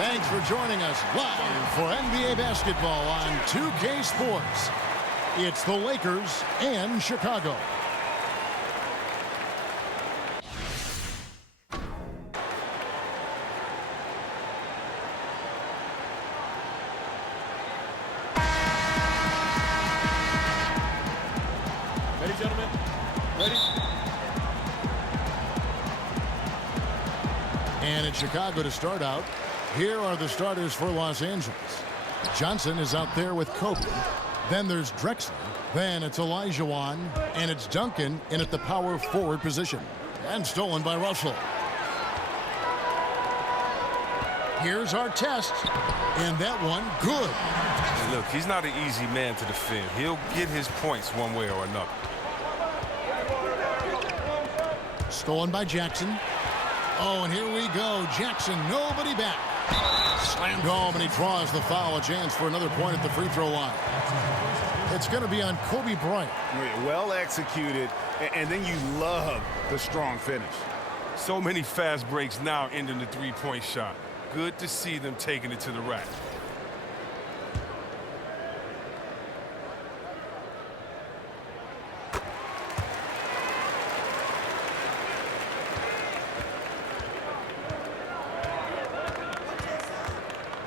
Thanks for joining us live for NBA basketball on 2K Sports. It's the Lakers and Chicago. Ready, gentlemen? Ready? And it's Chicago to start out. Here are the starters for Los Angeles. Johnson is out there with Kobe. Then there's Drexler. Then it's Olajuwon. And it's Duncan in at the power forward position. And stolen by Russell. Here's our test. And that one, good. Look, he's not an easy man to defend. He'll get his points one way or another. Stolen by Jackson. Oh, and here we go. Jackson, nobody back. Slammed home, and he draws the foul. A chance for another point at the free throw line. It's going to be on Kobe Bryant. Well executed, and then you love the strong finish. So many fast breaks now ending the three-point shot. Good to see them taking it to the rack.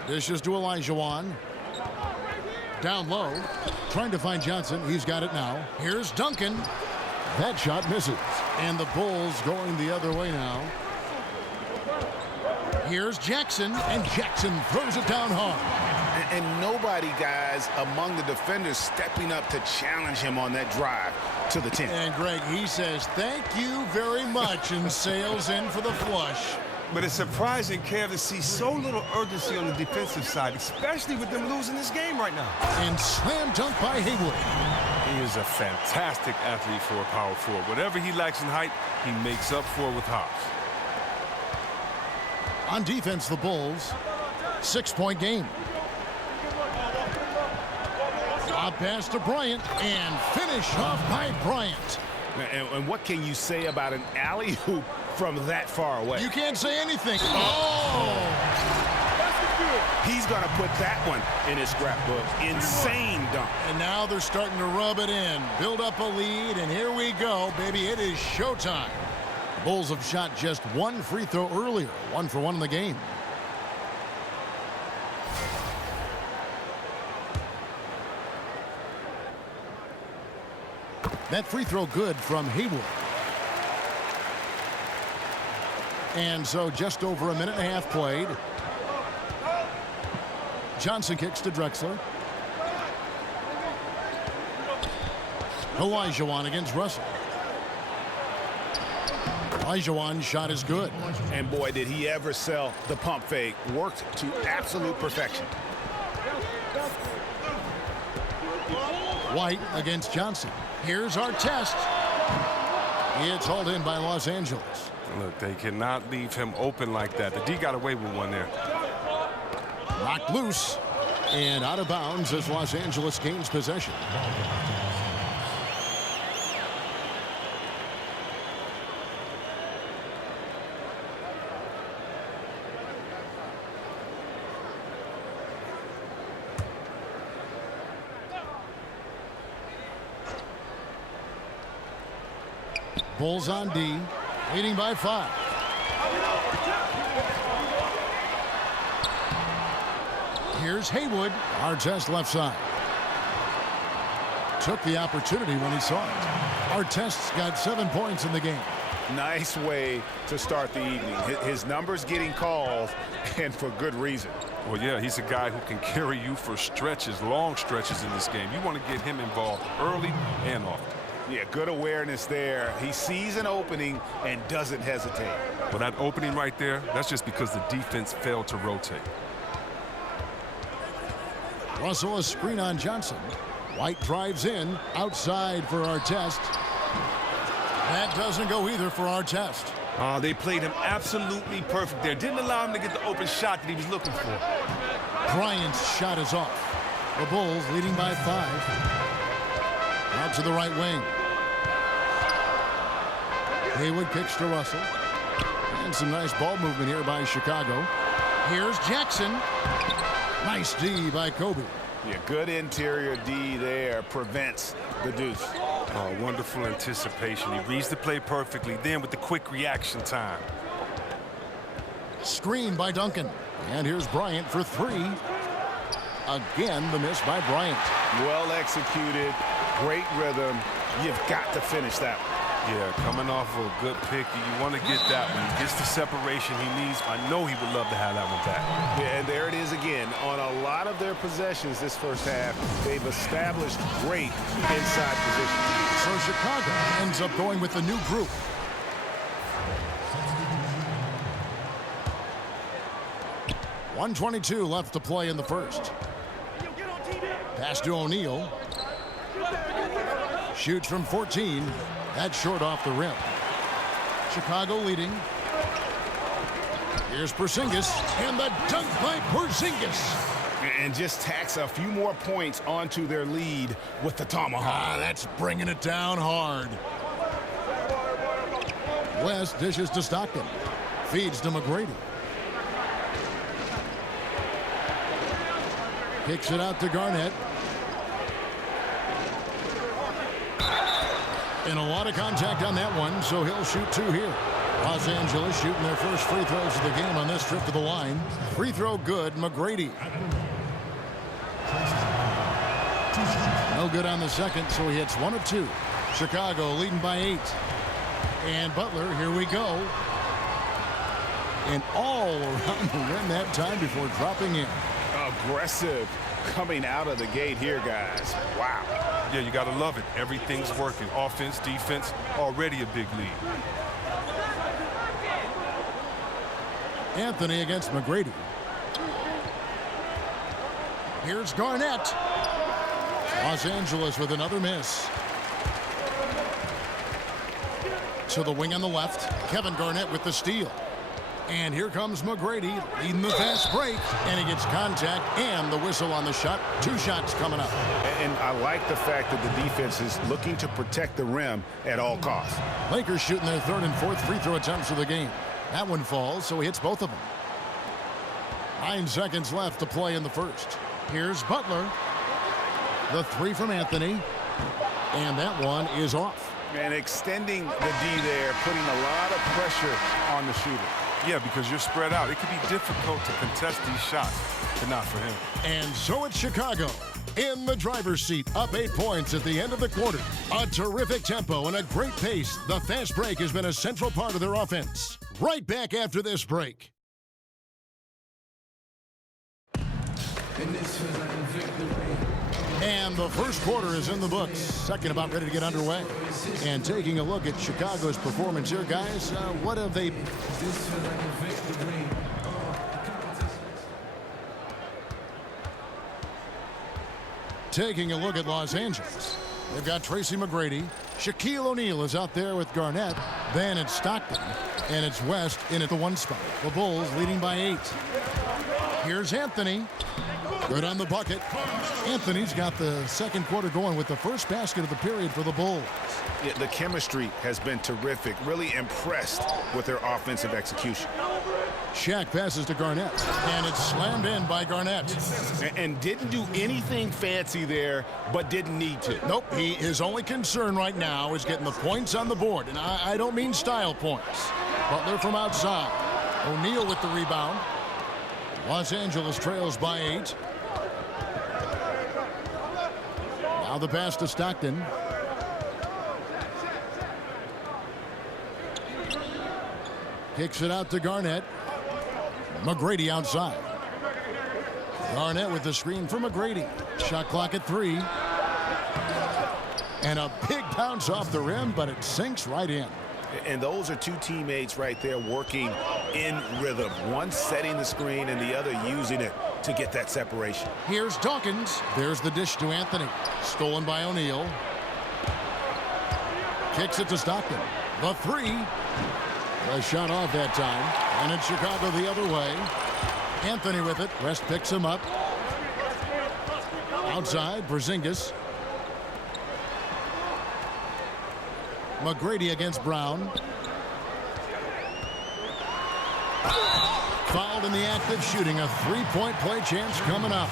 Dishes to Olajuwon. Down low. Trying to find Johnson. He's got it now. Here's Duncan. That shot misses. And the Bulls going the other way now. Here's Jackson. And Jackson throws it down hard. And nobody, guys, among the defenders stepping up to challenge him on that drive to the 10. And Greg, he says, thank you very much, and sails in for the flush. But it's surprising, Kev, to see so little urgency on the defensive side, especially with them losing this game right now. And slam dunk by Haywood. He is a fantastic athlete for a power forward. Whatever he lacks in height, he makes up for with hops. On defense, the Bulls, 6-point game. Lob pass to Bryant, and finish off by Bryant. And what can you say about an alley-oop from that far away? You can't say anything. Oh! He's going to put that one in his scrapbook. Insane dunk. And now they're starting to rub it in. Build up a lead, and here we go, baby. It is showtime. The Bulls have shot just one free throw earlier. 1 for 1 in the game. That free throw good from Haywood. And so just over a minute and a half played. Johnson kicks to Drexler. Olajuwon against Russell. Olajuwon's shot is good. And boy, did he ever sell the pump fake. Worked to absolute perfection. White against Johnson. Here's our test. It's hauled in by Los Angeles. Look, they cannot leave him open like that. The D got away with one there. Knocked loose and out of bounds as Los Angeles gains possession. Bulls on D, leading by 5. Here's Haywood. Artest left side. Took the opportunity when he saw it. Artest's got 7 points in the game. Nice way to start the evening. His numbers getting called, and for good reason. Well, yeah, he's a guy who can carry you for stretches, long stretches in this game. You want to get him involved early and often. Yeah, good awareness there. He sees an opening and doesn't hesitate. Well, that opening right there, that's just because the defense failed to rotate. Russell, a screen on Johnson. White drives in, outside for Artest. That doesn't go either for Artest. They played him absolutely perfect there. Didn't allow him to get the open shot that he was looking for. Bryant's shot is off. The Bulls leading by 5. Out to the right wing. Haywood kicks to Russell. And some nice ball movement here by Chicago. Here's Jackson. Nice D by Kobe. Yeah, good interior D there prevents the deuce. Oh, wonderful anticipation. He reads the play perfectly, then with the quick reaction time. Screen by Duncan. And here's Bryant for three. Again, the miss by Bryant. Well executed, great rhythm. You've got to finish that one. Yeah, coming off of a good pick, you want to get that one. He gets the separation he needs. I know he would love to have that one back. Yeah, and there it is again. On a lot of their possessions this first half, they've established great inside position. So Chicago ends up going with the new group. .122 left to play in the first. Pass to O'Neal. Shoots from 14. That's short off the rim. Chicago leading. Here's Porzingis, and the dunk by Porzingis. And just tacks a few more points onto their lead with the tomahawk. That's bringing it down hard. West dishes to Stockton. Feeds to McGrady. Kicks it out to Garnett. And a lot of contact on that one, so he'll shoot two here. Los Angeles shooting their first free throws of the game on this trip to the line. Free throw good, McGrady. No good on the second, so he hits 1 of 2. Chicago leading by 8. And Butler, here we go. And all around the rim that time before dropping in. Aggressive coming out of the gate here, guys. Wow. Yeah, you got to love it. Everything's working. Offense, defense, already a big lead. Anthony against McGrady. Here's Garnett. Los Angeles with another miss. To the wing on the left. Kevin Garnett with the steal. And here comes McGrady leading the fast break. And he gets contact and the whistle on the shot. 2 shots coming up. And I like the fact that the defense is looking to protect the rim at all costs. Lakers shooting their 3rd and 4th free throw attempts of the game. That one falls, so he hits both of them. 9 seconds left to play in the first. Here's Butler. The 3 from Anthony. And that one is off. And extending the D there, putting a lot of pressure on the shooter. Yeah, because you're spread out. It can be difficult to contest these shots, but not for him. And so it's Chicago in the driver's seat, up 8 points at the end of the quarter. A terrific tempo and a great pace. The fast break has been a central part of their offense. Right back after this break. And the first quarter is in the books. Second about ready to get underway. And taking a look at Chicago's performance here, guys, what have they... Taking a look at Los Angeles. They've got Tracy McGrady. Shaquille O'Neal is out there with Garnett. Then it's Stockton. And it's West in at the 1 spot. The Bulls leading by 8. Here's Anthony. Good on the bucket. Anthony's got the second quarter going with the first basket of the period for the Bulls. Yeah, the chemistry has been terrific. Really impressed with their offensive execution. Shaq passes to Garnett, and it's slammed in by Garnett. And didn't do anything fancy there, but didn't need to. Nope, his only concern right now is getting the points on the board, and I don't mean style points. Butler from outside. O'Neal with the rebound. Los Angeles trails by 8. Now the pass to Stockton. Kicks it out to Garnett. McGrady outside. Garnett with the screen for McGrady. Shot clock at 3. And a big bounce off the rim, but it sinks right in. And those are 2 teammates right there working in rhythm. One setting the screen and the other using it to get that separation. Here's Dawkins. There's the dish to Anthony. Stolen by O'Neal. Kicks it to Stockton. The 3. A shot off that time. And it's Chicago the other way. Anthony with it. West picks him up. Outside, Porzingis. McGrady against Brown. Fouled in the act of shooting. A three-point play chance coming up.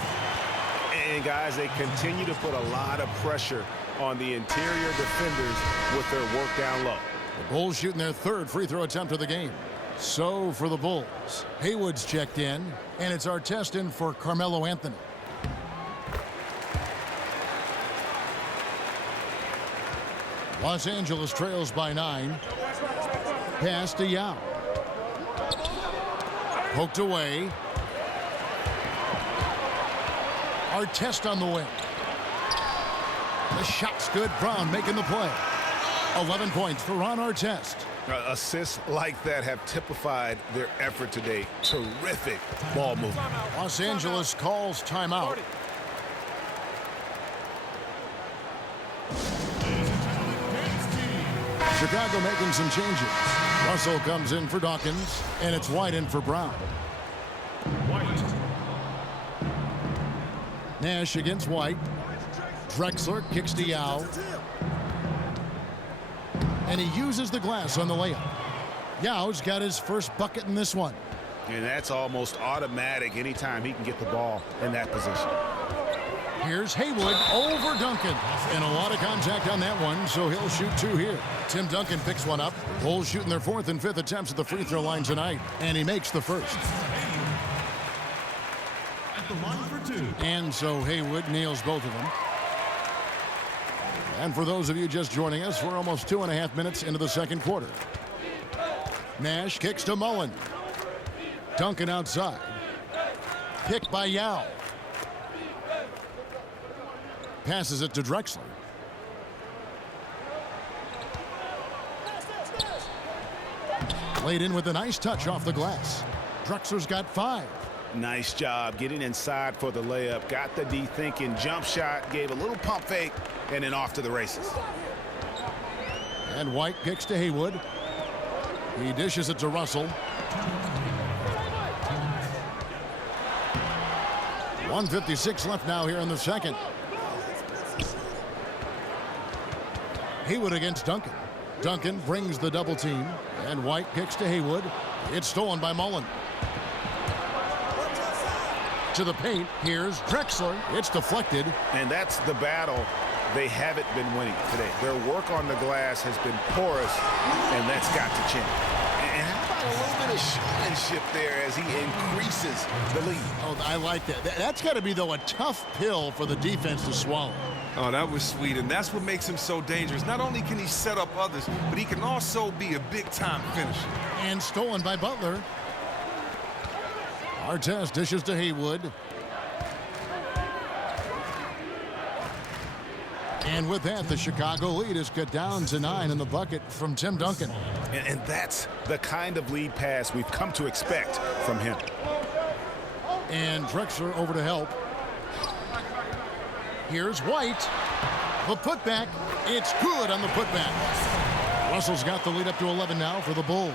And, guys, they continue to put a lot of pressure on the interior defenders with their work down low. The Bulls shooting their third free throw attempt of the game. So for the Bulls, Haywood's checked in, and it's Artest in for Carmelo Anthony. Los Angeles trails by 9. Pass to Yao. Poked away. Artest on the wing. The shot's good. Brown making the play. 11 points for Ron Artest. Assists like that have typified their effort today. Terrific ball movement. Los Angeles calls timeout. Chicago making some changes. Russell comes in for Dawkins, and it's White in for Brown. Nash against White. Drexler kicks to Yao. And he uses the glass on the layup. Yao's got his first bucket in this one. And that's almost automatic anytime he can get the ball in that position. Here's Haywood over Duncan. And a lot of contact on that one, so he'll shoot 2 here. Tim Duncan picks one up. Bulls shooting their 4th and 5th attempts at the free throw line tonight. And he makes the first. And so Haywood nails both of them. And for those of you just joining us, we're almost 2.5 minutes into the second quarter. Nash kicks to Mullen. Duncan outside. Picked by Yao. Passes it to Drexler. Laid in with a nice touch off the glass. Drexler's got 5. Nice job getting inside for the layup. Got the D thinking. Jump shot. Gave a little pump fake. And then off to the races. And White kicks to Haywood. He dishes it to Russell. 1:56 left now here in the second. Haywood against Duncan. Duncan brings the double team. And White kicks to Haywood. It's stolen by Mullen. To the paint. Here's Drexler. It's deflected. And that's the battle they haven't been winning today. Their work on the glass has been porous, and that's got to change. And how about a little bit of showmanship there as he increases the lead? Oh, I like that. That's got to be, though, a tough pill for the defense to swallow. Oh, that was sweet, and that's what makes him so dangerous. Not only can he set up others, but he can also be a big-time finisher. And stolen by Butler. Artest dishes to Haywood. And with that, the Chicago lead is cut down to 9 in the bucket from Tim Duncan. And that's the kind of lead pass we've come to expect from him. And Drexler over to help. Here's White. The putback. It's good on the putback. Russell's got the lead up to 11 now for the Bulls.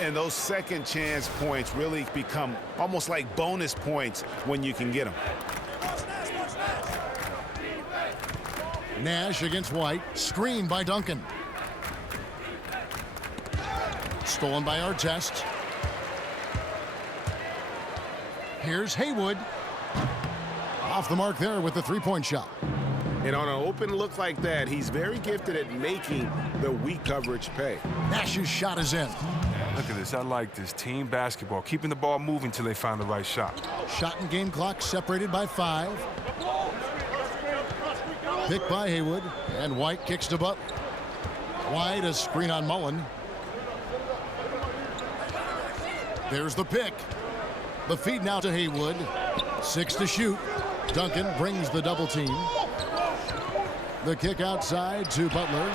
And those second chance points really become almost like bonus points when you can get them. Nash against White. Screen by Duncan. Stolen by Artest. Here's Haywood. Off the mark there with the three-point shot. And on an open look like that, he's very gifted at making the weak coverage pay. Nash's shot is in. Look at this. I like this. Team basketball. Keeping the ball moving until they find the right shot. Shot and game clock separated by 5. Picked by Haywood. And White kicks to Butler. White, a screen on Mullen. There's the pick. The feed now to Haywood. 6 to shoot. Duncan brings the double team. The kick outside to Butler.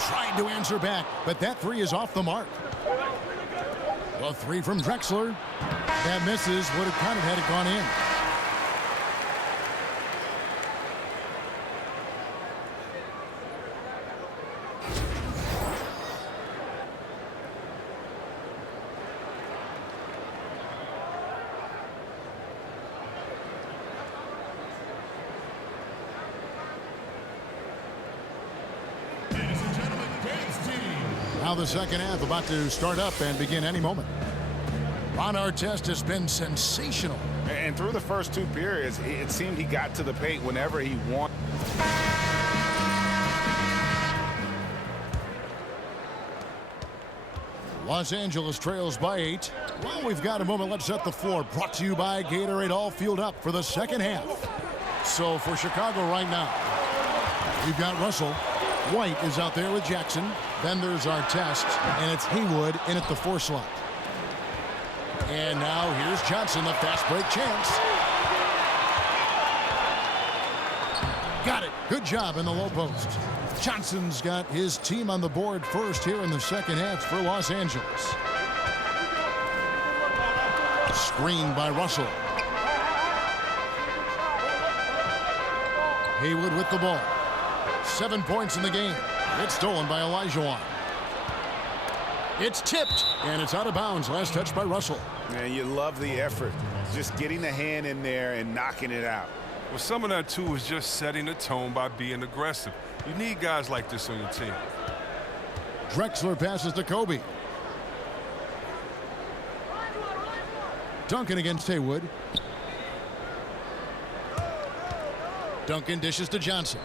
Trying to answer back, but that 3 is off the mark. The 3 from Drexler. That misses. Would have kind of had it gone in. Now the second half about to start up and begin any moment. Ron Artest has been sensational. And through the first 2 periods, it seemed he got to the paint whenever he wanted. Los Angeles trails by 8. Well, we've got a moment. Let's set the floor. Brought to you by Gatorade, all fueled up for the second half. So for Chicago right now, we've got Russell. White is out there with Jackson. Then there's Artest, and it's Haywood in at the 4 slot. And now here's Johnson, the fast break chance. Got it. Good job in the low post. Johnson's got his team on the board first here in the second half for Los Angeles. Screen by Russell. Haywood with the ball. 7 points in the game. It's stolen by Olajuwon. It's tipped, and it's out of bounds. Last touch by Russell. Man, you love the effort. Just getting the hand in there and knocking it out. Well, some of that, too, is just setting the tone by being aggressive. You need guys like this on your team. Drexler passes to Kobe. Duncan against Haywood. Duncan dishes to Johnson.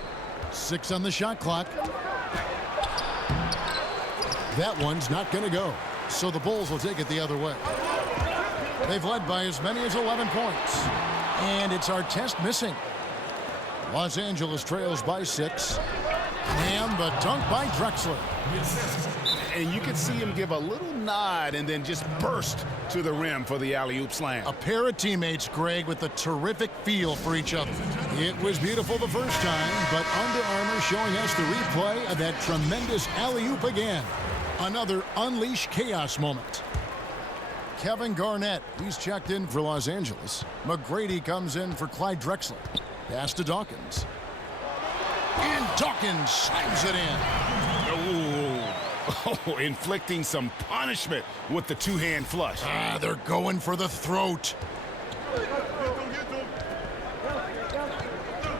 6 on the shot clock. That one's not going to go. So the Bulls will take it the other way. They've led by as many as 11 points. And it's Artest missing. Los Angeles trails by 6. And the dunk by Drexler. And you can see him give a little nod and then just burst to the rim for the alley-oop slam. A pair of teammates, Greg, with a terrific feel for each other. It was beautiful the first time, but Under Armour showing us the replay of that tremendous alley-oop again. Another unleash chaos moment. Kevin Garnett, he's checked in for Los Angeles. McGrady comes in for Clyde Drexler. Pass to Dawkins. And Dawkins slams it in. Oh, inflicting some punishment with the 2-hand flush. They're going for the throat.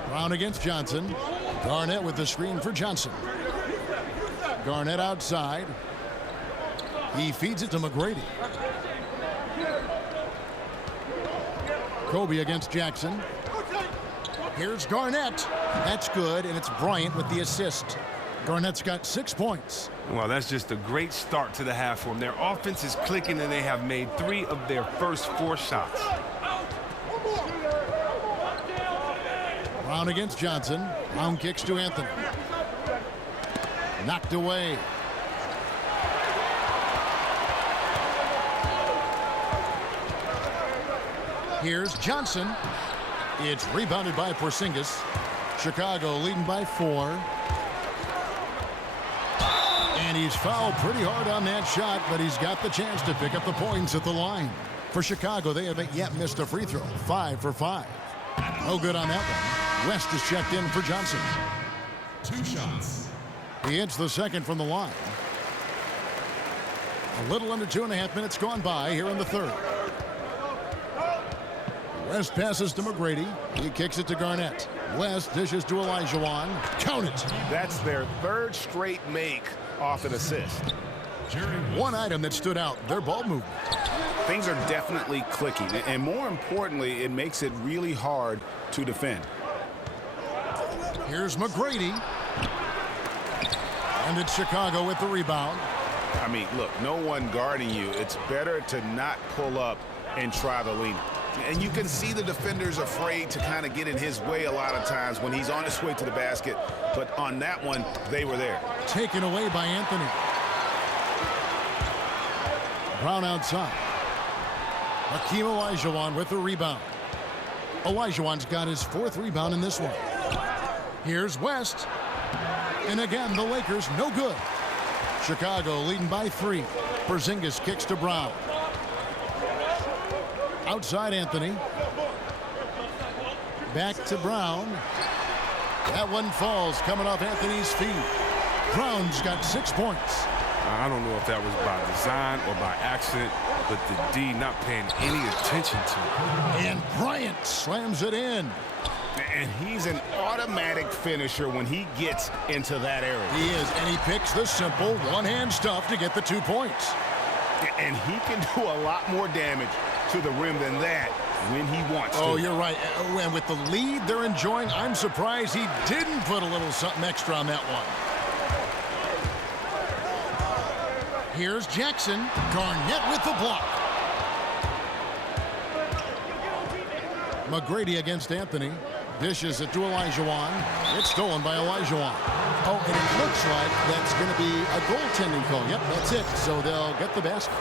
Brown against Johnson. Garnett with the screen for Johnson. Garnett outside. He feeds it to McGrady. Kobe against Jackson. Here's Garnett. That's good, and it's Bryant with the assist. Garnett's got 6 points. Well, that's just a great start to the half for them. Their offense is clicking, and they have made 3 of their first 4 shots. Brown against Johnson. Brown kicks to Anthony. Knocked away. Here's Johnson. It's rebounded by Porzingis. Chicago leading by 4. And he's fouled pretty hard on that shot, but he's got the chance to pick up the points at the line. For Chicago, they haven't yet missed a free throw. 5 for 5. No good on that one. West is checked in for Johnson. 2 shots. He hits the second from the line. A little under 2.5 minutes gone by here in the third. West passes to McGrady. He kicks it to Garnett. West dishes to Olajuwon. Count it. That's their 3rd straight make off an assist. One item that stood out, their ball movement. Things are definitely clicking, and more importantly, it makes it really hard to defend. Here's McGrady. And it's Chicago with the rebound. I mean, look, no one guarding you. It's better to not pull up and try the leaner. And you can see the defenders afraid to kind of get in his way a lot of times when he's on his way to the basket. But on that one, they were there. Taken away by Anthony. Brown outside. Hakeem Olajuwon with the rebound. Olajuwon's got his 4th rebound in this one. Here's West. And again, the Lakers no good. Chicago leading by 3. Porzingis kicks to Brown. Outside Anthony. Back to Brown. That one falls coming off Anthony's feet. Brown's got 6 points. I don't know if that was by design or by accident, but the D not paying any attention to it. And Bryant slams it in. And he's an automatic finisher when he gets into that area. He is, and he picks the simple one-hand stuff to get the 2 points. And he can do a lot more damage to the rim than that when he wants to. Oh, you're right. And with the lead they're enjoying, I'm surprised he didn't put a little something extra on that one. Here's Jackson. Garnett with the block. McGrady against Anthony. Dishes it to Olajuwon. It's stolen by Olajuwon. Oh, and it looks like that's going to be a goaltending call. Yep, that's it. So they'll get the basket.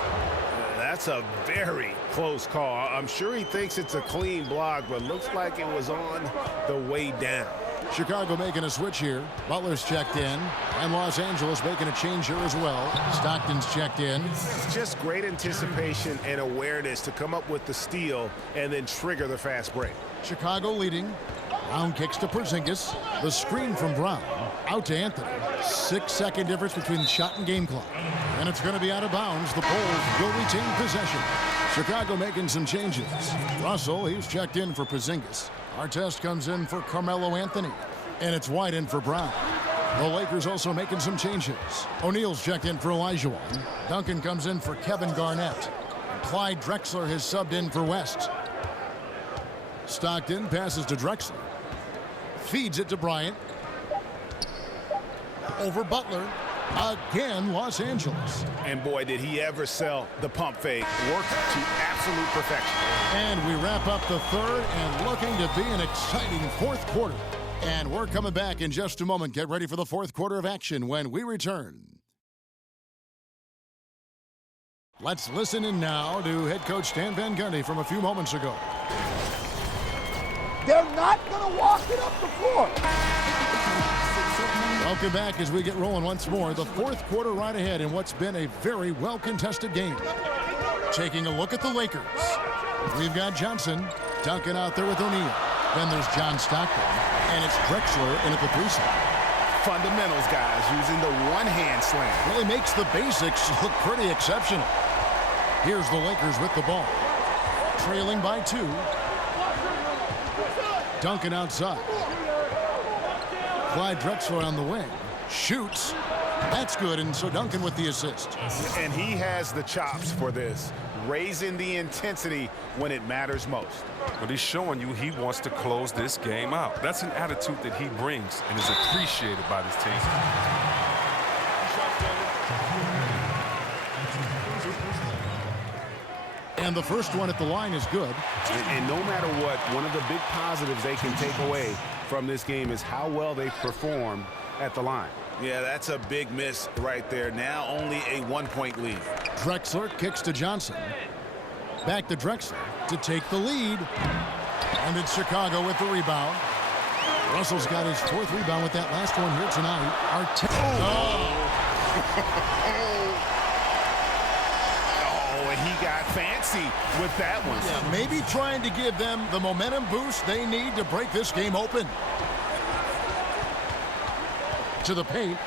That's a very close call. I'm sure he thinks it's a clean block, but looks like it was on the way down. Chicago making a switch here. Butler's checked in. And Los Angeles making a change here as well. Stockton's checked in. It's just great anticipation and awareness to come up with the steal and then trigger the fast break. Chicago leading. Brown kicks to Porzingis. The screen from Brown. Out to Anthony. 6-second difference between shot and game clock. And it's going to be out of bounds. The Bulls will retain possession. Chicago making some changes. Russell, he's checked in for Porzingis. Artest comes in for Carmelo Anthony. And it's White in for Brown. The Lakers also making some changes. O'Neal's checked in for Olajuwon. Duncan comes in for Kevin Garnett. Clyde Drexler has subbed in for West. Stockton passes to Drexler. Feeds it to Bryant. Over Butler. Again, Los Angeles. And boy, did he ever sell the pump fake. Worked to absolute perfection. And we wrap up the third and looking to be an exciting fourth quarter. And we're coming back in just a moment. Get ready for the fourth quarter of action when we return. Let's listen in now to head coach Stan Van Gundy from a few moments ago. They're not going to walk it up the floor. Welcome back as we get rolling once more. The fourth quarter right ahead in what's been a very well-contested game. Taking a look at the Lakers. We've got Johnson. Duncan out there with O'Neal. Then there's John Stockton. And it's Drexler in at the three-side. Fundamentals, guys, using the one-hand slam. Really makes the basics look pretty exceptional. Here's the Lakers with the ball. Trailing by 2. Duncan outside. Clyde Drexler on the wing. Shoots. That's good, and so Duncan with the assist. And he has the chops for this. Raising the intensity when it matters most. But he's showing you he wants to close this game out. That's an attitude that he brings and is appreciated by this team. And the first one at the line is good. And no matter what, one of the big positives they can take away from this game is how well they performed at the line. Yeah, that's a big miss right there. Now only a 1-point lead. Drexler kicks to Johnson. Back to Drexler to take the lead. And it's Chicago with the rebound. Russell's got his 4th rebound with that last one here tonight. And he got fancy with that one. Yeah, maybe trying to give them the momentum boost they need to break this game open. To the paint,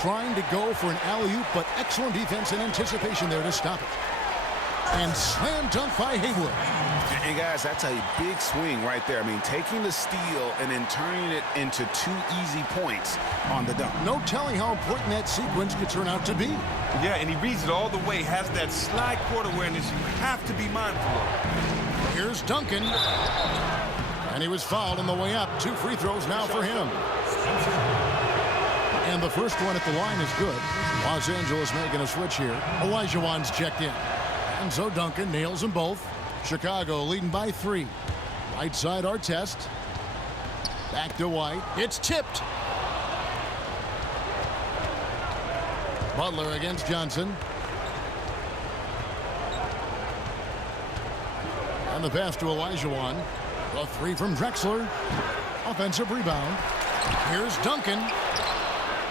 trying to go for an alley-oop, but excellent defense and anticipation there to stop it. And slam dunk by Haywood. And guys, that's a big swing right there. I mean, taking the steal and then turning it into 2 easy points on the dunk. No telling how important that sequence could turn out to be. Yeah, and he reads it all the way, has that slide court awareness you have to be mindful of. Here's Duncan. And he was fouled on the way up. 2 free throws now for him. And the first one at the line is good. Los Angeles making a switch here. Olajuwon's checked in. And so Duncan nails them both. Chicago leading by 3. Right side Artest. Back to White. It's tipped. Butler against Johnson. And the pass to Olajuwon. The 3 from Drexler. Offensive rebound. Here's Duncan.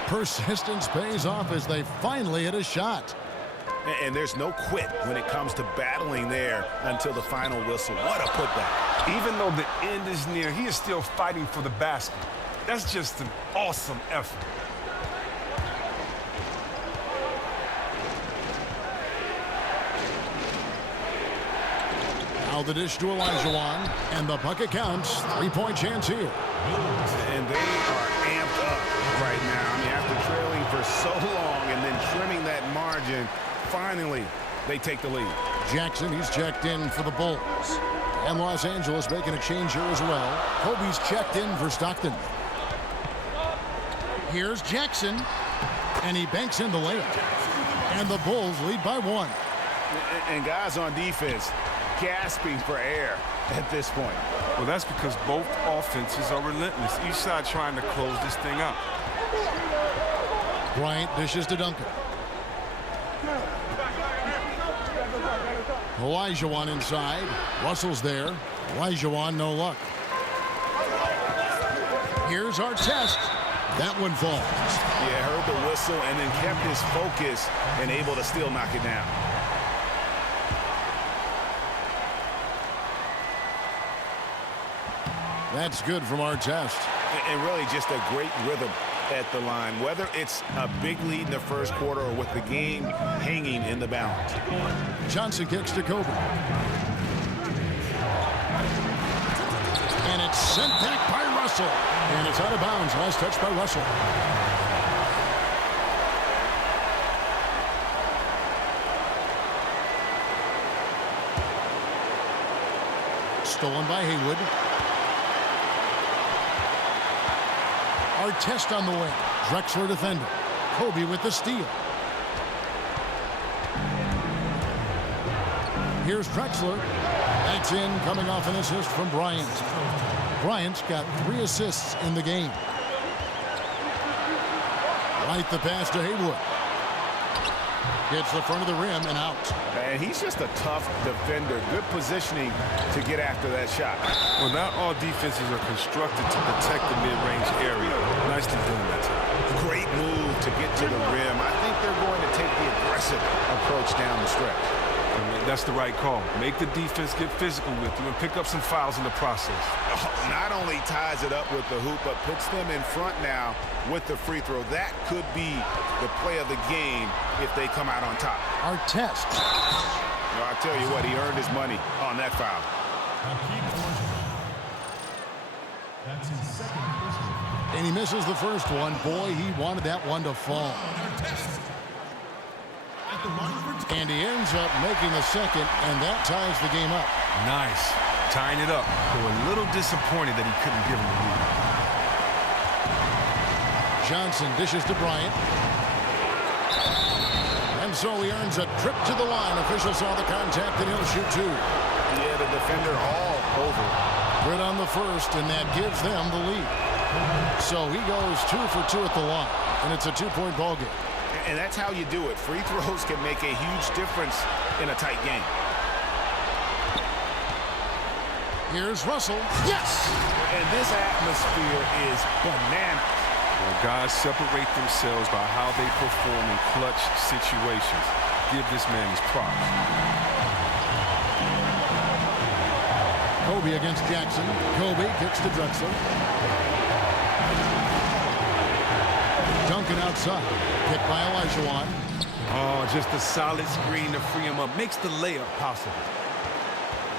Persistence pays off as they finally hit a shot. And there's no quit when it comes to battling there until the final whistle. What a putback. Even though the end is near, he is still fighting for the basket. That's just an awesome effort. Now the dish to Olajuwon, and the bucket counts. 3-point chance here. And they are amped up right now. I mean, after trailing for so long and then trimming that margin, finally They take the lead. Jackson, he's checked in for the Bulls. And Los Angeles making a change here as well. Kobe's checked in for Stockton. Here's Jackson. And he banks in the layup. And the Bulls lead by 1. And guys on defense gasping for air at this point. Well, that's because both offenses are relentless. Each side trying to close this thing out. Bryant dishes to Duncan. Olajuwon inside. Russell's there. Olajuwon, no luck. Here's our test. That one falls. Yeah, heard the whistle and then kept his focus and able to still knock it down. That's good from our test. And really just a great rhythm at the line, whether it's a big lead in the first quarter or with the game hanging in the balance. Johnson kicks to Kobe. And it's sent back by Russell. And it's out of bounds. Last touch by Russell. Stolen by Haywood. Our test on the way. Drexler defender. Kobe with the steal. Here's Drexler. That's in, coming off an assist from Bryant. Bryant's got 3 assists in the game. Right the pass to Haywood. Gets the front of the rim and out. And he's just a tough defender. Good positioning to get after that shot. Well, not all defenses are constructed to protect the mid-range area. Nicely done that time. Great move to get to the rim. I think they're going to take the aggressive approach down the stretch. That's the right call. Make the defense get physical with you and pick up some fouls in the process. Not only ties it up with the hoop, but puts them in front now with the free throw. That could be the play of the game if they come out on top. Our test. Well, I tell you what, he earned his money on that foul. That's his second personal foul. And he misses the first one. Boy, he wanted that one to fall. And he ends up making the second, and that ties the game up. Nice. Tying it up. They were a little disappointed that he couldn't give him the lead. Johnson dishes to Bryant. And so he earns a trip to the line. Official saw the contact, and he'll shoot 2. Yeah, the defender all over. Good on the first, and that gives them the lead. So he goes 2 for 2 at the line, and it's a 2-point ball game. And that's how you do it. Free throws can make a huge difference in a tight game. Here's Russell. Yes! And this atmosphere is bananas. Well, guys separate themselves by how they perform in clutch situations. Give this man his props. Kobe against Jackson. Kobe kicks to Drexler. Duncan outside. Hit by Olajuwon. Oh, just a solid screen to free him up. Makes the layup possible.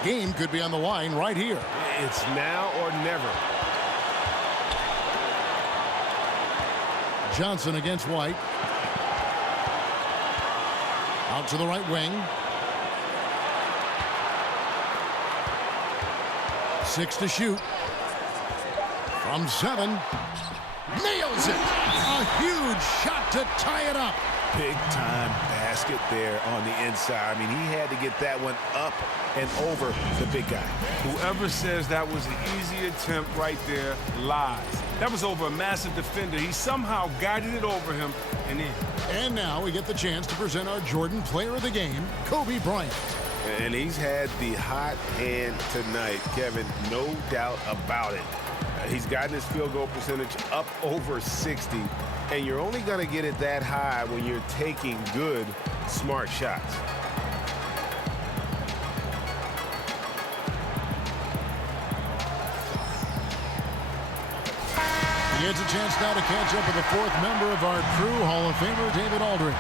Game could be on the line right here. It's now or never. Johnson against White. Out to the right wing. 6 to shoot. From 7. Nails it. A huge shot to tie it up. Big time basket there on the inside. I mean, he had to get that one up and over the big guy. Whoever says that was an easy attempt right there lies. That was over a massive defender. He somehow guided it over him and in. And now we get the chance to present our Jordan Player of the Game, Kobe Bryant. And he's had the hot hand tonight, Kevin, no doubt about it. He's gotten his field goal percentage up over 60, and you're only going to get it that high when you're taking good, smart shots. He gets a chance now to catch up with the 4th member of our crew, Hall of Famer David Aldridge.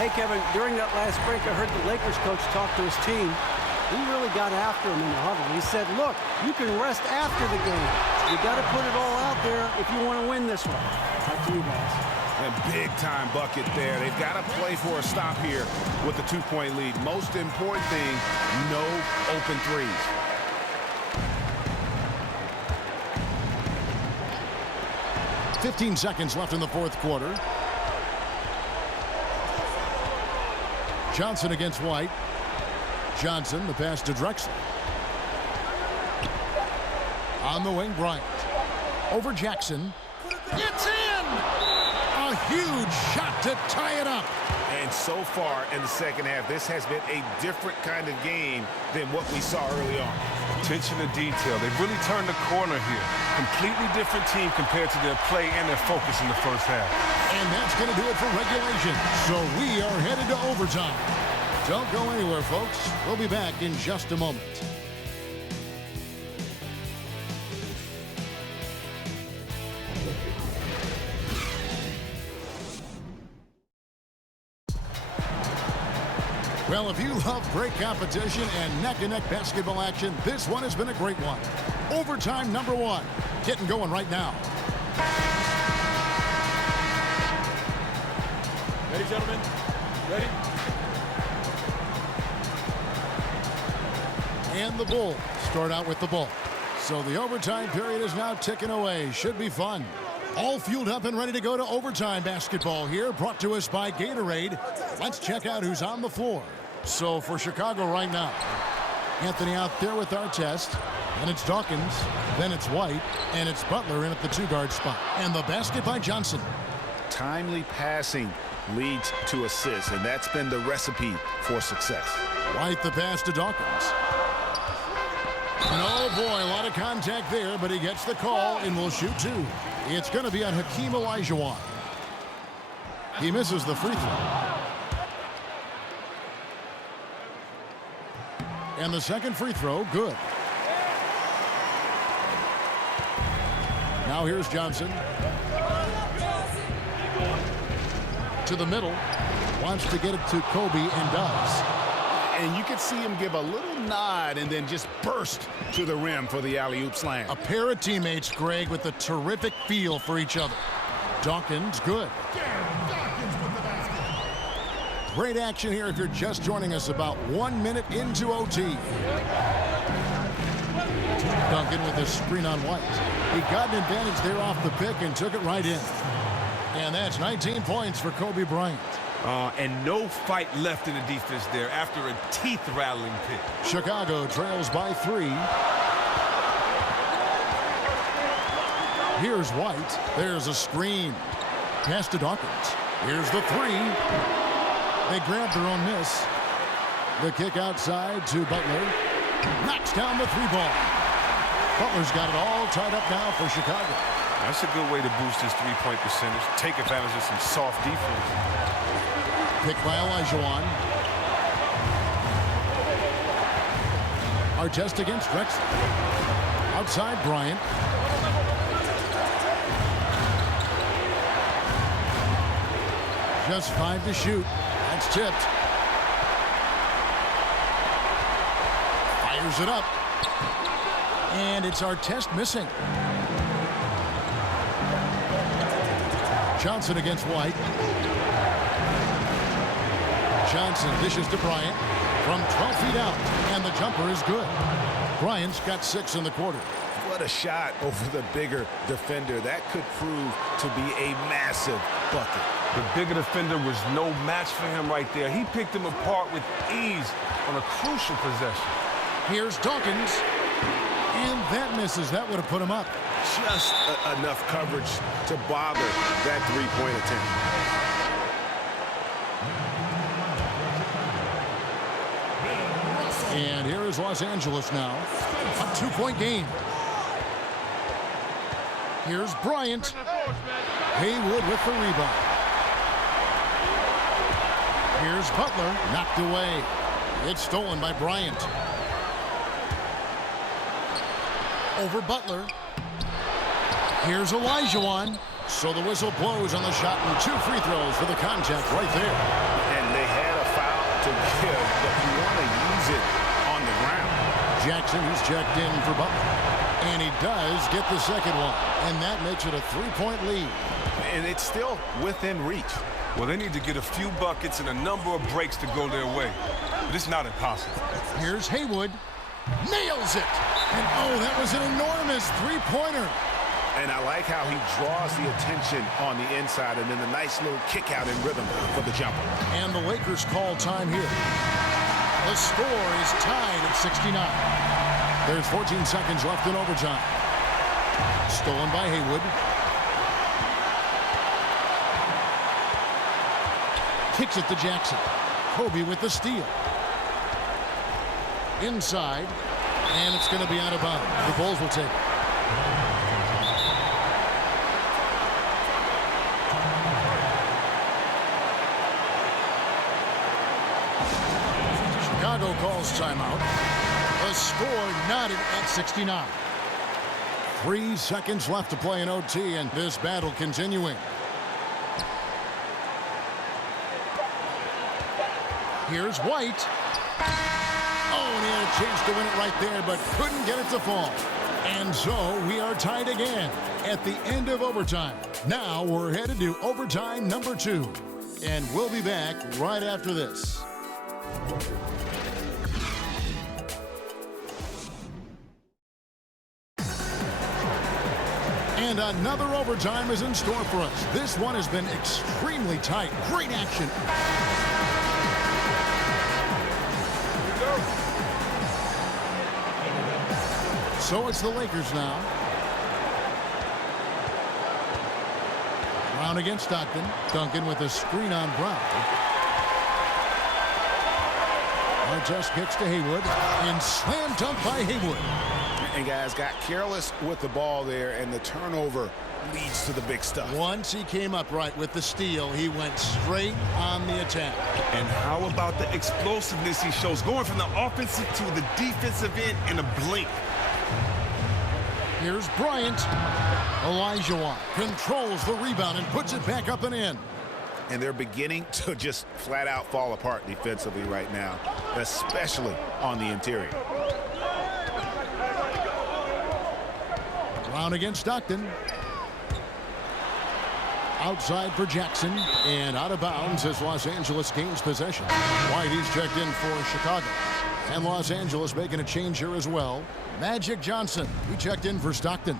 Hey, Kevin, during that last break, I heard the Lakers coach talk to his team. He really got after him in the huddle. He said, look, you can rest after the game. You got to put it all out there if you want to win this one. Back to you guys. A big-time bucket there. They've got to play for a stop here with the 2-point lead. Most important thing, no open threes. "15 seconds left in the fourth quarter. Johnson against White. Johnson, the pass to Drexler. On the wing, Bryant. Over Jackson. It's in! A huge shot to tie it up. And so far in the second half, this has been a different kind of game than what we saw early on. Attention to detail. They've really turned the corner here. Completely different team compared to their play and their focus in the first half. And that's going to do it for regulation. So we are headed to overtime. Don't go anywhere, folks. We'll be back in just a moment. Well, if you love great competition and neck-and-neck basketball action, this one has been a great one. Overtime number 1. Getting going right now. Ready, gentlemen? Ready? And the Bulls start out with the ball. So the overtime period is now ticking away. Should be fun. All fueled up and ready to go to overtime basketball here, brought to us by Gatorade. Let's check out who's on the floor. So for Chicago right now, Anthony out there with Artest, and it's Dawkins, then it's White, and it's Butler in at the 2-guard spot. And the basket by Johnson. Timely passing leads to assists, and that's been the recipe for success. White the pass to Dawkins. And oh boy, a lot of contact there, but he gets the call and will shoot 2. It's going to be on Hakeem Olajuwon. He misses the free throw. And the second free throw, good. Now here's Johnson. To the middle. Wants to get it to Kobe and does. And you can see him give a little nod and then just burst to the rim for the alley-oop slam. A pair of teammates, Greg, with a terrific feel for each other. Dawkins, good. Great action here if you're just joining us, about 1 minute into OT. Duncan with a screen on White. He got an advantage there off the pick and took it right in. And that's 19 points for Kobe Bryant. And no fight left in the defense there after a teeth-rattling pick. Chicago trails by 3. Here's White. There's a screen. Pass to Dawkins. Here's the 3. They grab their own miss. The kick outside to Butler. Knocks down the 3-ball. Butler's got it all tied up now for Chicago. That's a good way to boost his three-point percentage. Take advantage of some soft defense. Picked by Olajuwon. Artest against Drexler. Outside Bryant. Just 5 to shoot. That's tipped. Fires it up. And it's Artest missing. Johnson against White. Johnson dishes to Bryant from 12 feet out, and the jumper is good. Bryant's got 6 in the quarter. What a shot over the bigger defender. That could prove to be a massive bucket. The bigger defender was no match for him right there. He picked him apart with ease on a crucial possession. Here's Dawkins, and that misses. That would have put him up. Just enough coverage to bother that 3-point attempt. And here is Los Angeles now. A 2-point game. Here's Bryant. Haywood with the rebound. Here's Butler. Knocked away. It's stolen by Bryant. Over Butler. Here's Olajuwon. So the whistle blows on the shot and 2 free throws for the contact right there. And they had a foul to give, but you want to use it on the ground. Jackson, he's checked in for Butler. And he does get the second one. And that makes it a 3-point lead. and it's still within reach. Well, they need to get a few buckets and a number of breaks to go their way. But it's not impossible. Here's Haywood. Nails it. And, oh, that was an enormous three-pointer. And I like how he draws the attention on the inside, and then the nice little kick out in rhythm for the jumper. And the Lakers call time here. The score is tied at 69. There's 14 seconds left in overtime. Stolen by Haywood. Kicks it to Jackson. Kobe with the steal. Inside. And it's going to be out of bounds. The Bulls will take it. Chicago calls timeout. The score knotted at 69. 3 seconds left to play in OT, and this battle continuing. Here's White. Oh, and he had a chance to win it right there, but couldn't get it to fall. And so we are tied again at the end of overtime. Now we're headed to overtime number 2. And we'll be back right after this. And another overtime is in store for us. This one has been extremely tight. Great action. So it's the Lakers now. Brown against Stockton. Duncan with a screen on Brown. Artest kicks to Haywood. And slam dunk by Haywood. And guys got careless with the ball there, and the turnover leads to the big stuff. Once he came up right with the steal, he went straight on the attack. And how about the explosiveness he shows, going from the offensive to the defensive end in a blink. Here's Bryant. Olajuwon controls the rebound and puts it back up and in. And they're beginning to just flat out fall apart defensively right now, especially on the interior. Brown against Stockton. Outside for Jackson, and out of bounds as Los Angeles gains possession. White, he's checked in for Chicago. And Los Angeles making a change here as well. Magic Johnson, he checked in for Stockton.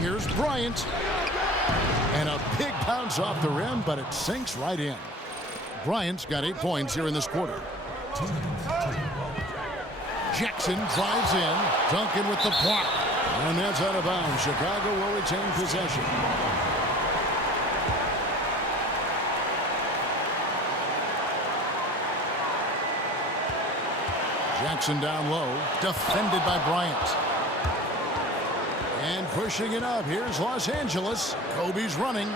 Here's Bryant. And a big bounce off the rim, but it sinks right in. Bryant's got 8 points here in this quarter. Jackson drives in. Duncan with the block. And that's out of bounds. Chicago will retain possession. Jackson down low. Defended by Bryant. And pushing it up. Here's Los Angeles. Kobe's running.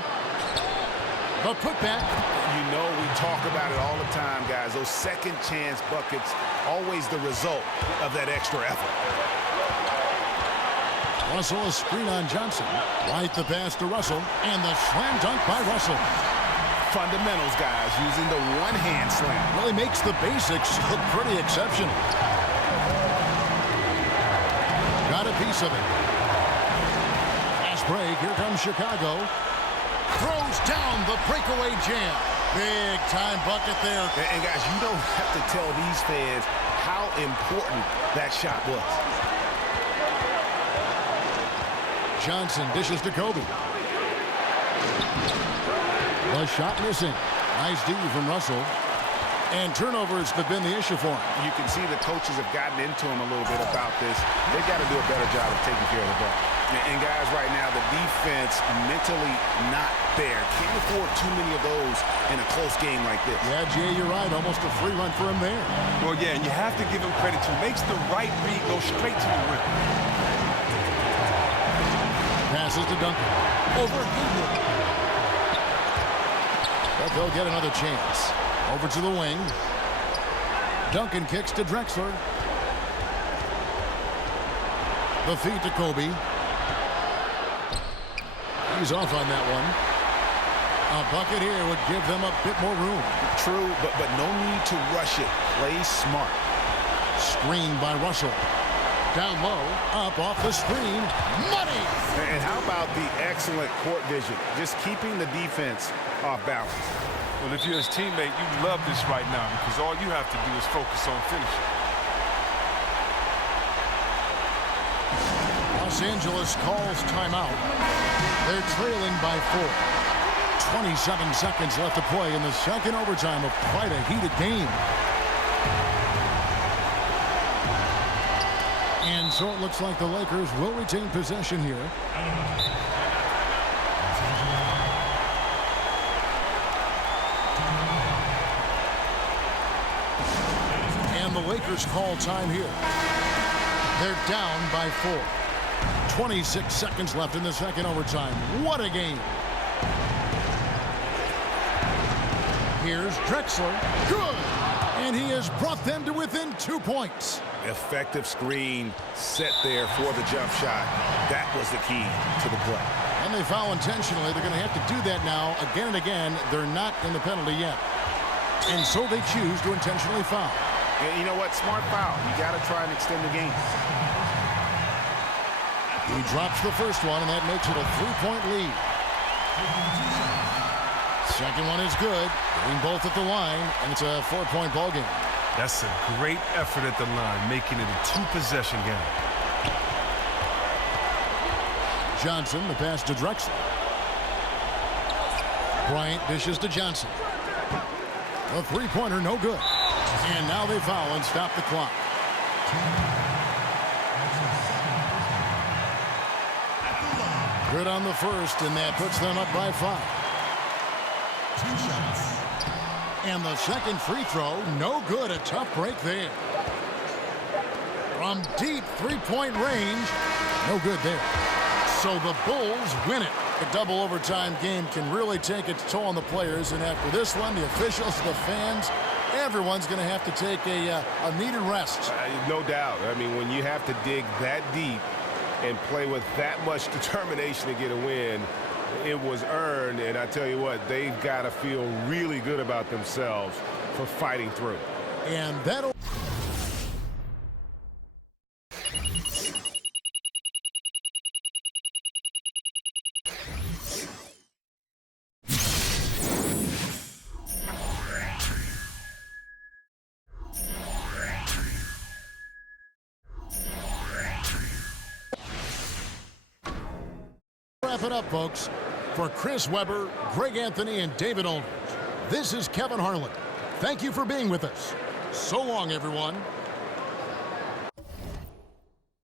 The putback. You know we talk about it all the time, guys. Those second chance buckets, always the result of that extra effort. Russell, a screen on Johnson. Right the pass to Russell. And the slam dunk by Russell. Fundamentals, guys, using the one-hand slam. Really makes the basics look pretty exceptional. Got a piece of it. Fast break. Here comes Chicago. Throws down the breakaway jam. Big time bucket there. And guys, you don't have to tell these fans how important that shot was. Johnson dishes to Kobe. The shot missing. Nice D from Russell. And turnovers have been the issue for him. You can see the coaches have gotten into him a little bit about this. They've got to do a better job of taking care of the ball. And guys, right now, the defense mentally not there. Can't afford too many of those in a close game like this. Yeah, Jay, you're right. Almost a free run for him there. Well, yeah, and you have to give him credit too. Makes the right read, go straight to the rim. Passes to Duncan. Over Haywood. But they'll get another chance. Over to the wing. Duncan kicks to Drexler. The feed to Kobe. He's off on that one. A bucket here would give them a bit more room. True, but no need to rush it. Play smart. Screened by Russell. Down low, up off the screen, money! And how about the excellent court vision, just keeping the defense off balance. Well, if you're his teammate, you love this right now because all you have to do is focus on finishing. Los Angeles calls timeout. They're trailing by 4. 27 seconds left to play in the second overtime of quite a heated game. And so it looks like the Lakers will retain possession here. And the Lakers call time here. They're down by 4. 26 seconds left in the second overtime. What a game. Here's Drexler. Good. And he has brought them to within 2 points. Effective screen set there for the jump shot. That was the key to the play. And they foul intentionally. They're going to have to do that now again and again. They're not in the penalty yet. And so they choose to intentionally foul. And you know what? Smart foul. You got to try and extend the game. He drops the first one, and that makes it a 3-point lead. Second one is good. Getting both at the line, and it's a 4-point ball game. That's a great effort at the line, making it a 2-possession game. Johnson, the pass to Drexler. Bryant dishes to Johnson. A three-pointer, no good. And now they foul and stop the clock. Good on the first, and that puts them up by 5. 2 shots. And the second free throw, no good. A tough break there. From deep three-point range, no good there. So the Bulls win it. A double overtime game can really take its toll on the players, and after this one, the officials, the fans, everyone's going to have to take a needed rest. No doubt. I mean, when you have to dig that deep and play with that much determination to get a win, it was earned, and I tell you what, they've got to feel really good about themselves for fighting through. And that'll... Wrap it up, folks. For Chris Webber, Greg Anthony, and David Aldridge, this is Kevin Harlan. Thank you for being with us. So long, everyone.